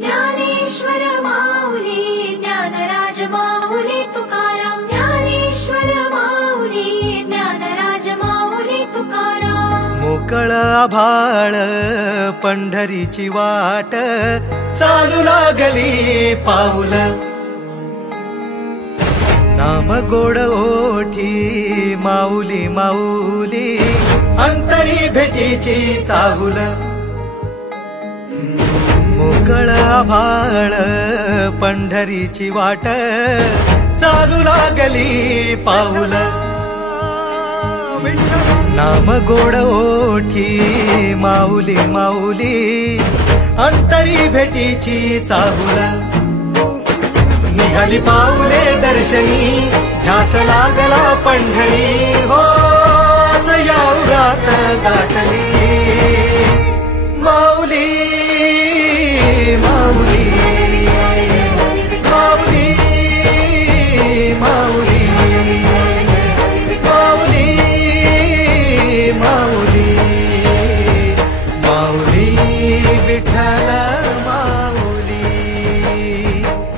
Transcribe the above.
ज्ञानेश्वर माऊली ज्ञानराज माऊली तुकाराम ज्ञानेश्वर माऊली ज्ञानराज माऊली तुकाराम मोकळ आभाळ पंढरीची वाट चालू लागली पाऊल नाम गोड ओठी माऊली माऊली अंतरी भेटीची चाहुल मोकळ आभाळ पंढरीची वाट चालू लागली पाऊल नाम गोड ओठी माऊली माऊली अंतरी भेटीची चाहुल निघाली पाऊले दर्शनी ध्यास लागला पंढरी हो असं या उरात गाठली